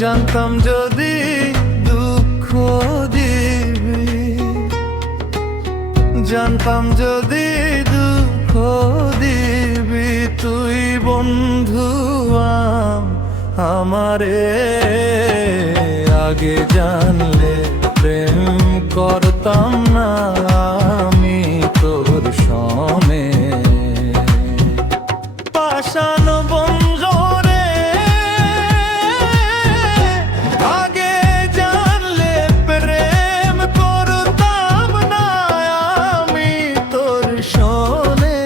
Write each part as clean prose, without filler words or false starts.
জানতাম যদি দুঃখ দিবি, জানতাম যদি দুঃখ দিবি তুই বন্ধু আমারে। আগে জানলে প্রেম করতাম না আমি তোর সনে। পাষাণ বন্ধরে আগে জানলে প্রেম করতাম না আমি তোর সনে।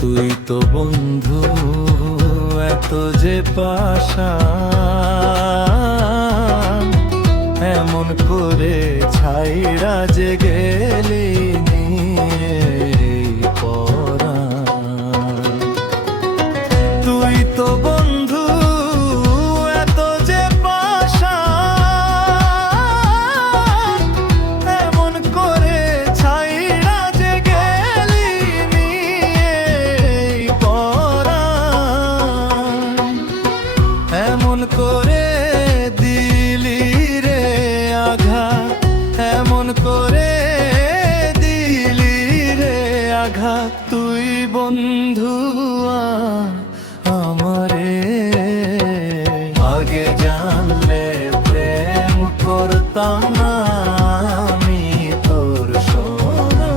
তুই তো বন্ধু এত যে পাষাণ, এমন করে ছাইরা যে গেলি নিয়ে পরাণ। তুই তো বন্ধু এত যে পাষাণ, এমন করে ছাইরা যে গেলি নিয়ে পরাণ। এমন করে দিলি রে আঘাত, এমন করে দিলি রে আঘাত তুই বন্ধু আমারে। আগে জানলে প্রেম করতাম না আমি তোর সনে।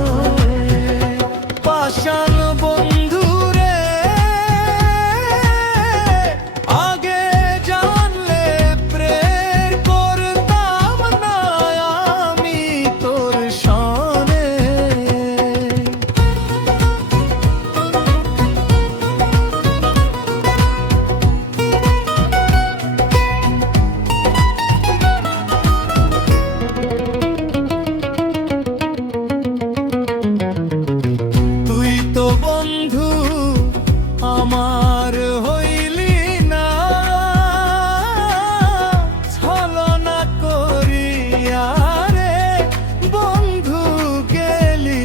পাষাণ বন্ধু রে আগে জানলে প্রেম করতাম না আমি তোর সনে। তুই তো বন্ধু আমার হইলি না, ছলনা করিয়া রে বন্ধু গেলি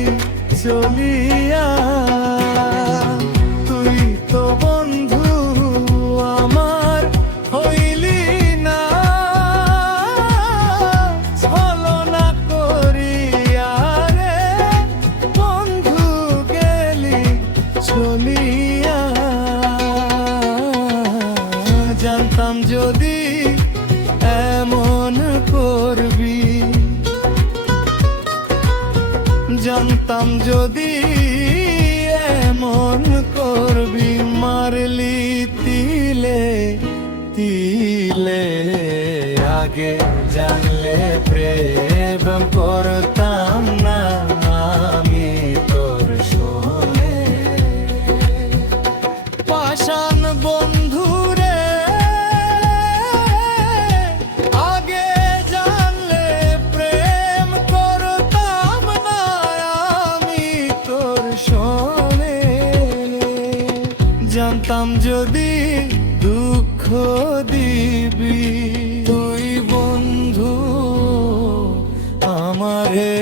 চলিয়া। তুই তো বন্ধু আমার হইলি না, ছলনা করিয়া রে বন্ধু গেলি চলিয়া। জানতাম যদি এমন করবি, জানতাম যদি এমন করবি, মারলি তিলে তিলে। আগে জানলে প্রেম করতাম না আমি তোর সনে। পাষাণ বন্ধু রে আগে জানলে প্রেম করতাম না আমি তোর সনে। জানতাম যদি দুঃখ দিবি তুই বন্ধু আমারে।